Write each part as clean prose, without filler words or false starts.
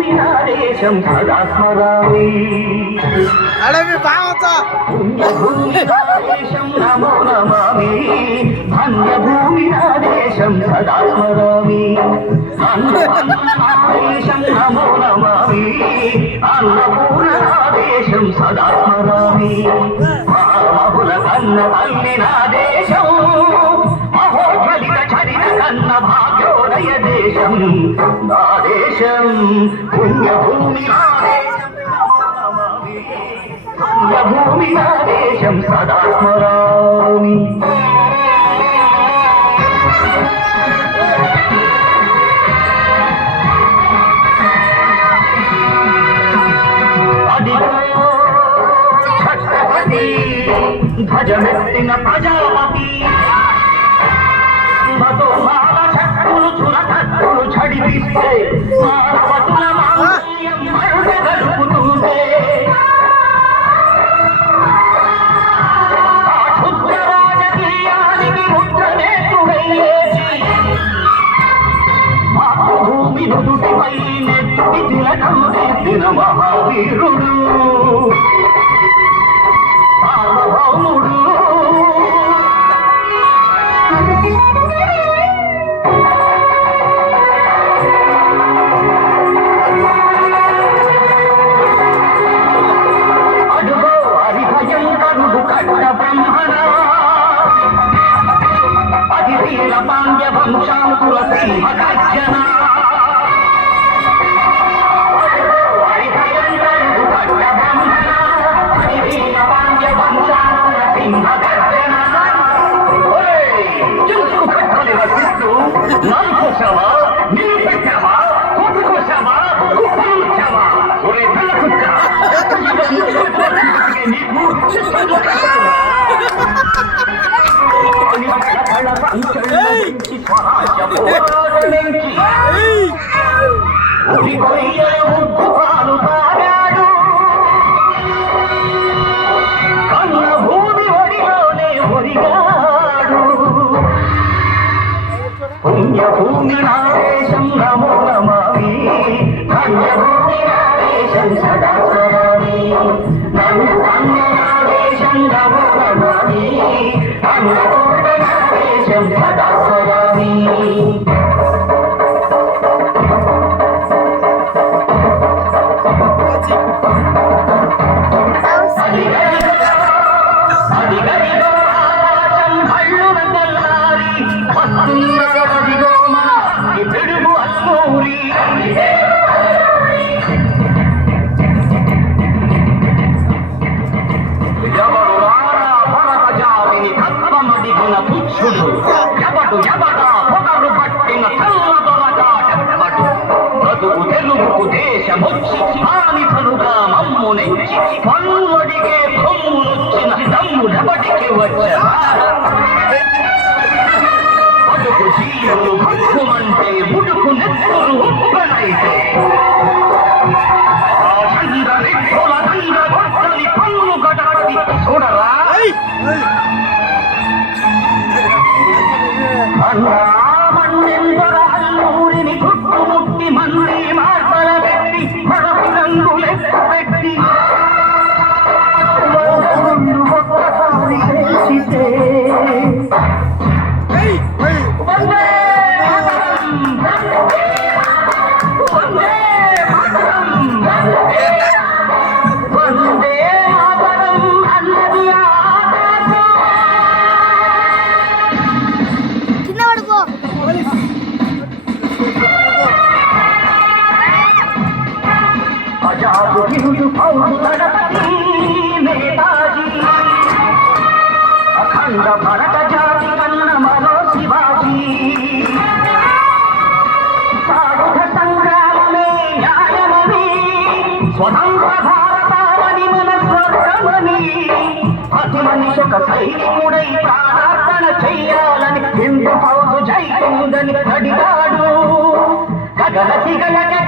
పుణ్యభూమి నా దేశం సదా స్మరామి. పుణ్యభూమి నా దేశం నమో నమామి. ధన్యభూమి నా దేశం సదా స్మరామి. దేశం నమో నమామి. అన్నపూర్ణ నా దేశం సదా స్మరామి. మహుల కన్న తల్లి నా దేశం. మహోజ్వలిత చరిత కన్న భాగ్యోదయ దేశం నా దేశం. పుణ్యభూమి నా దేశం పుణ్యభూమి నా దేశం సదా స్మరామి. ధ్వజమెత్తిన ప్రజాపతి మధుమాల శక్తులు చురకత్తులు ఝడిపిస్తే మానవతుల మాంగళ్యం మరుగలుపుతుంటే ఆ క్షుద్ర రాజకీయానికి ముద్రనేతుడయ్యేసి మాతృభూమి నుదుటిపై నెత్తి తిలకం దిద్దిన మహావీరుడు సార్వభౌముడు. అడుగో హరిభయంకరుడు కట్ట బ్రహ్మణ. అది వీర పాండ్య వంశాంకుల సింహ గర్జన. నలుకోసావా, నీరు పెట్టావా, కొట్టు కోసావా, కుక్కలు వచ్చావా? ఒరే తల్లకుచ్చా, నీకు చిత్తంలో కట్టుకున్నా. స్వరాజ్య పోరాటమించి ఉరి కొయ్యల ఉద్దుపాలు తాగాడు. కన్న భూమి ఒడిలోనే ఒరిగాడు. పుణ్యభూమి నా దేశం నమో నమామి. ధన్యభూమి నా దేశం సదా స్మరామి. ధన్య నా దేశం నమో నమామి. అన్నపూర్ణ నా దేశం సదా స్మరామి. ఎవడు ఎవడా పొగరు పట్టిన చల్లదొరగాడెవడు. బ్రతుకు తెలుగు దేశమొచ్చి బానిసలుగా మమ్ము నెచ్చి పన్నుడిగే కొమ్మునొచ్చిన దమ్ముడెవడికి వచ్చా. అడుగు జీవులు భక్కుమంటే ముడుకు నెత్తురు ఉప్పనైతే చంద్రనిప్పుల దండ గొడ్డలి పన్ను గడపది చూడరా. మన్నెందరూరిని చుట్టుముట్టి మంది మార్తల పెట్టి మరొక రంగులెక్క పెట్టి ఒక్కసారి తెలిసితే వందే మాతరం వందే మాతరం వందే మాతరం అన్నది అజాదుడు పౌరు దళపతి నేతాజీ. అఖండ భరత జాతి కన్న మరో శివాజీ. సాయుధ సంగ్రామమే న్యాయమని స్వతంత్ర భారతావని మన స్వర్గమని ప్రతి మనిషి ఒక సైనికుడై ప్రార్థన చెయ్యాలని హిందూ ఫౌజు జైతుందని అడిగాడు. గగనసి గగతి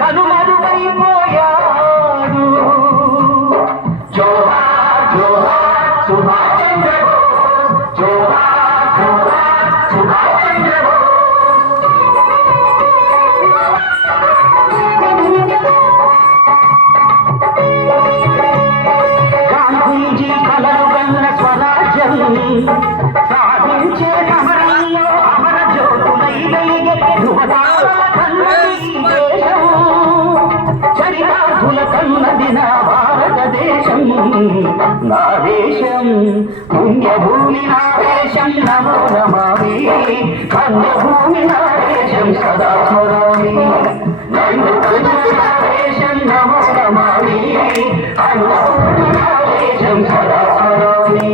కనుమరుగైపోయాడు. జోహార్ జోహార్ సుభాష్ చంద్ర బోస్. జోహార్ జోహార్ సుభాష్ చంద్ర బోస్. సాధుల కన్నది నా భారతదేశం నా దేశం పుణ్యభూమి నా దేశం నమో నమామి పుణ్యభూమి నా దేశం సదా స్మరామి నన్ను నా దేశం నమో నమామి అన్నపూర్ణ నా దేశం సదా స్మరామి